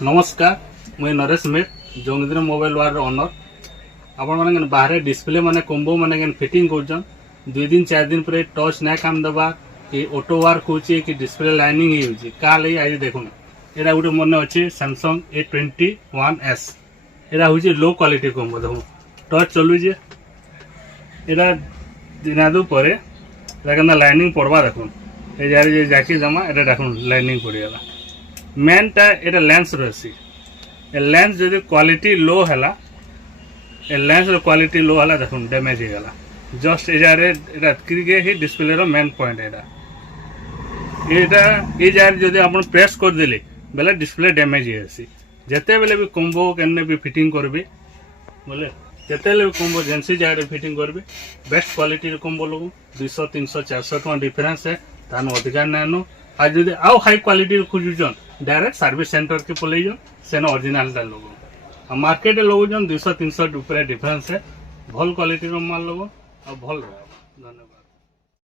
नमस्कार मुझे Naresh met Joginder mobile वार owner आपण मैंने बाहर डिस्प्ले माने कोम्बो माने फिटिंग कर 2 दिन 4 दिन पर टच ना काम दबा कि ऑटो वर्क होची कि डिस्प्ले लाइनिंग होची का लई आज देखुन एरा गुटे मन अच्छे सैमसंग A21s एरा होची लो क्वालिटी कोम्बो देखो टच चलू जे एरा दिनादु परे एरा लाइनिंग पड़वा देखुन ए जारी जाकी जमा एरा देखुन लाइनिंग पड़ीगला मेनटा एटा लेंस रही ए लेंस जदि क्वालिटी लो है ए लेंस क्वालिटी लो है देखो डैमेज होगा जस्ट एजारे ही डिस्प्ले रो मेन पॉइंट एटा जदि आप प्रेस कर देले बेले डिस्प्ले डैमेज होसी जिते बेले भी कोम्बो केने भी फिटिंग करबे बोले जिते भी कोम्बो जेनसी जगह फिटिंग करबे बेस्ट क्वालिटी कोम्बो लोग 200 300 400 टका डिफरेंस है तान अधिकार नानो आज जदि आउ हाई क्वालिटी खोजुछन डायरेक्ट सर्विस सेंटर के पलैज सेन ओरिजिनल लोग मार्केट लोग 200 300 ऊपर डिफरेंस है भल क्वालिटी माल लोग और भल धन्यवाद।